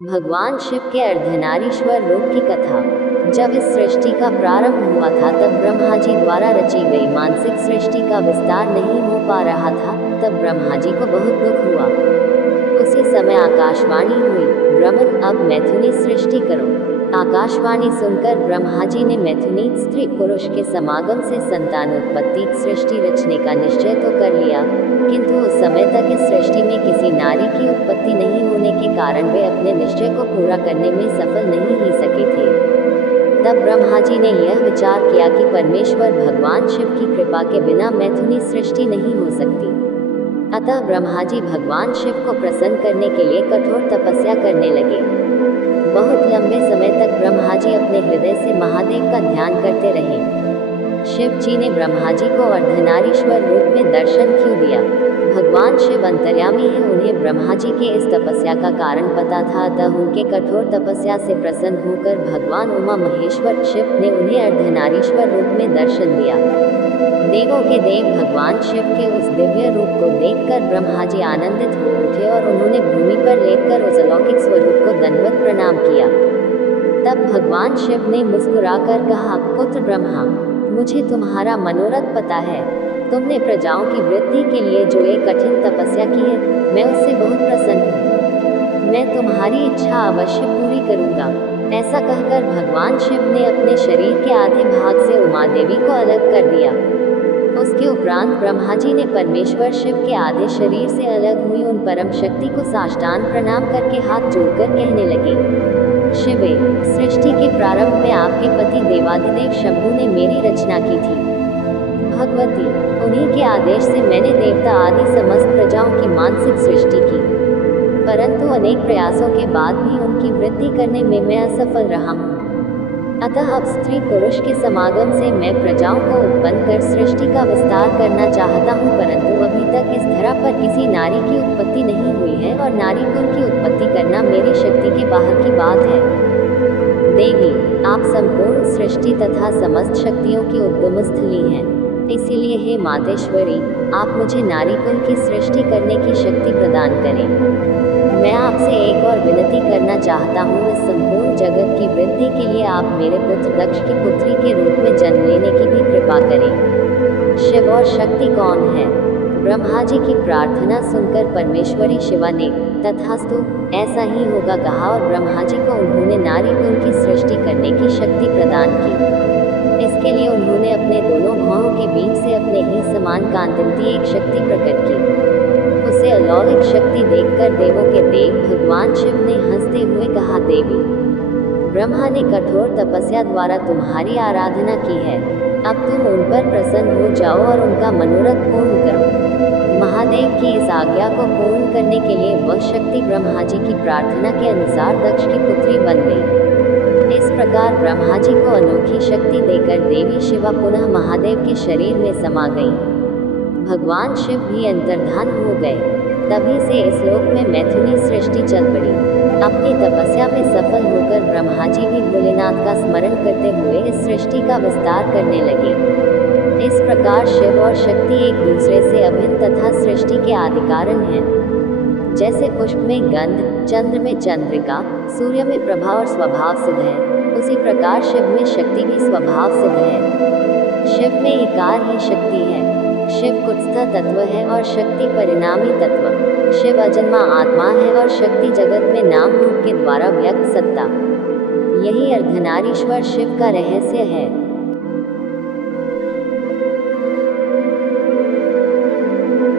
भगवान शिव के अर्धनारीश्वर रूप की कथा। जब इस सृष्टि का प्रारंभ हुआ था तब ब्रह्मा जी द्वारा रची गई मानसिक सृष्टि का विस्तार नहीं हो पा रहा था। तब ब्रह्मा जी को बहुत दुख हुआ। उसी समय आकाशवाणी हुई, ब्रह्मन अब मैथुनी सृष्टि करो। आकाशवाणी सुनकर ब्रह्मा जी ने मैथुनी स्त्री पुरुष के समागम से संतानोत्पत्ति सृष्टि रचने का निश्चय तो कर लिया, किंतु उस समय तक इस सृष्टि में किसी नारी की उत्पत्ति नहीं होने के कारण वे अपने निश्चय को पूरा करने में सफल नहीं ही सके थे। तब ब्रह्मा जी ने यह विचार किया कि परमेश्वर भगवान शिव की कृपा के बिना मैथुनी सृष्टि नहीं हो सकती। अतः ब्रह्मा जी भगवान शिव को प्रसन्न करने के लिए कठोर तपस्या करने लगे। बहुत लंबे समय तक ब्रह्मा जी अपने हृदय से महादेव का ध्यान करते रहे। शिव जी ने ब्रह्मा जी को अर्धनारीश्वर रूप में दर्शन क्यों दिया? भगवान शिव अंतर्यामी हैं, उन्हें ब्रह्मा जी के इस तपस्या का कारण पता था। अतः उनके कठोर तपस्या से प्रसन्न होकर भगवान उमा महेश्वर शिव ने उन्हें अर्धनारीश्वर रूप में दर्शन दिया। देवों के देव भगवान शिव के उस दिव्य रूप को देखकर ब्रह्मा जी आनंदित हो उठे और उन्होंने भूमि पर लेटकर उस अलौकिक स्वरूप को दंडवत प्रणाम किया। तब भगवान शिव ने मुस्कुराकर कहा, पुत्र ब्रह्मा, मुझे तुम्हारा मनोरथ पता है। तुमने प्रजाओं की वृद्धि के लिए जो एक कठिन तपस्या की है, मैं उससे बहुत प्रसन्न हूँ। मैं तुम्हारी इच्छा अवश्य पूरी करूँगा। ऐसा कहकर भगवान शिव ने अपने शरीर के आधे भाग से उमा देवी को अलग कर दिया। उसके उपरांत ब्रह्मा जी ने परमेश्वर शिव के आधे शरीर से अलग हुई उन परम शक्ति को साष्टांग प्रणाम करके हाथ जोड़कर कहने लगे, शिवे, सृष्टि के प्रारंभ में आपके पति देवादिदेव शंभु ने मेरी रचना की थी। भगवती, उन्हीं के आदेश से मैंने देवता आदि समस्त प्रजाओं की मानसिक सृष्टि की, परंतु अनेक प्रयासों के बाद भी उनकी वृद्धि करने में मैं असफल रहा हूँ। अतः अब स्त्री पुरुष के समागम से मैं प्रजाओं को उत्पन्न कर सृष्टि का विस्तार करना चाहता हूँ, परंतु अभी तक इस धरा पर किसी नारी की उत्पत्ति नहीं हुई है और नारी कुल की उत्पत्ति करना मेरी शक्ति के बाहर की बात है। देवी, आप संपूर्ण सृष्टि तथा समस्त शक्तियों की उद्गम स्थली हैं, इसीलिए हे मातेश्वरी, आप मुझे नारी कुल की सृष्टि करने की शक्ति प्रदान करें। मैं आपसे एक और विनती करना चाहता हूँ, इस संपूर्ण जगत की वृद्धि के लिए आप मेरे पुत्र दक्ष की पुत्री के रूप में जन्म लेने की भी कृपा करें। शिव और शक्ति कौन है? ब्रह्मा जी की प्रार्थना सुनकर परमेश्वरी शिवा ने तथास्तु, ऐसा ही होगा कहा और ब्रह्मा जी को उन्होंने नारी कुल की सृष्टि करने की शक्ति प्रदान की। इसके लिए उन्होंने अपने दोनों भुजाओं के बीच से अपने ही समान कांतिमती एक शक्ति प्रकट की। उसे अलौकिक शक्ति देखकर देवों के देव भगवान शिव ने हंसते हुए कहा, देवी, ब्रह्मा ने कठोर तपस्या द्वारा तुम्हारी आराधना की है, अब तुम उन पर प्रसन्न हो जाओ और उनका मनोरथ पूर्ण करो। महादेव की इस आज्ञा को पूर्ण करने के लिए वह शक्ति ब्रह्मा जी की प्रार्थना के अनुसार दक्ष की पुत्री बन गई। इस प्रकार ब्रह्मा जी को अनोखी शक्ति देकर देवी शिवा पुनः महादेव के शरीर में समा गई। भगवान शिव भी अंतर्धान हो गए। तभी से इस लोक में मैथुनी सृष्टि चल पड़ी। अपनी तपस्या में सफल होकर ब्रह्मा जी भी भोलेनाथ का स्मरण करते हुए इस सृष्टि का विस्तार करने लगे। इस प्रकार शिव और शक्ति एक दूसरे से अभिन्न तथा सृष्टि के आदिकारण हैं। जैसे पुष्प में गंध, चंद्र में चंद्रिका, सूर्य में प्रभा और स्वभाव सिद्ध है, उसी प्रकार शिव में शक्ति भी स्वभाव सिद्ध है। शिव में एकार ही शक्ति है। शिव कुत्स्थ तत्व है और शक्ति परिणामी तत्व। शिव अजन्मा आत्मा है और शक्ति जगत में नाम रूप के द्वारा व्यक्त सत्ता। यही अर्धनारीश्वर शिव का रहस्य है।